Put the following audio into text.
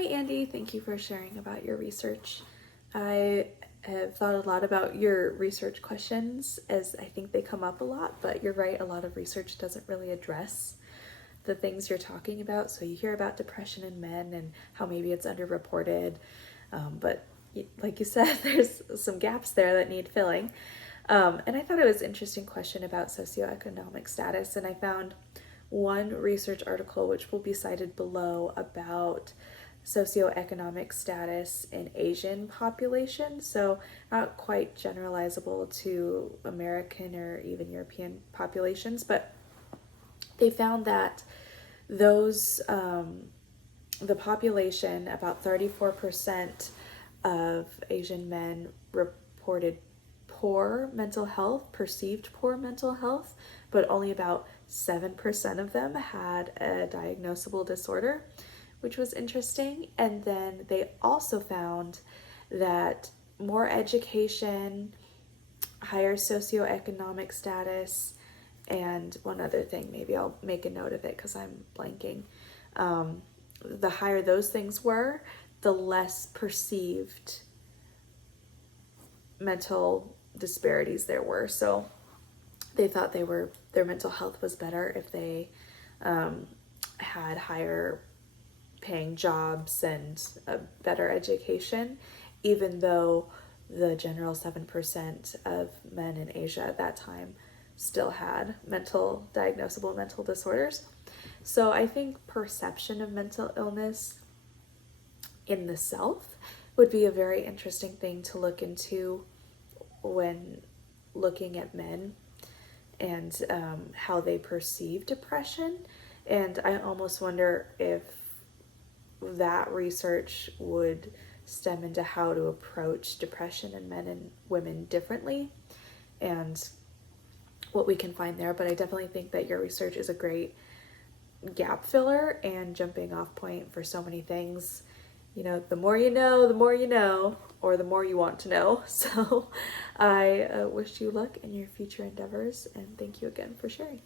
Hi, Andy. Thank you for sharing about your research. I have thought a lot about your research questions as I think they come up a lot, but you're right, a lot of research doesn't really address the things you're talking about. So you hear about depression in men and how maybe it's underreported, but like you said, there's some gaps there that need filling. And I thought it was an interesting question about socioeconomic status, and I found one research article which will be cited below about socioeconomic status in Asian populations, so not quite generalizable to American or even European populations, but they found that those the population, about 34% of Asian men reported poor mental health, perceived poor mental health, but only about 7% of them had a diagnosable disorder, which was interesting. And then they also found that more education, higher socioeconomic status, and one other thing, maybe I'll make a note of it because I'm blanking. The higher those things were, the less perceived mental disparities there were. So they thought their mental health was better if they had higher paying jobs and a better education, even though the general 7% of men in Asia at that time still had diagnosable mental disorders. So I think perception of mental illness in the South would be a very interesting thing to look into when looking at men and how they perceive depression. And I almost wonder if that research would stem into how to approach depression in men and women differently and what we can find there. But I definitely think that your research is a great gap filler and jumping off point for so many things. You know, the more you know, or the more you want to know. So I wish you luck in your future endeavors, and thank you again for sharing.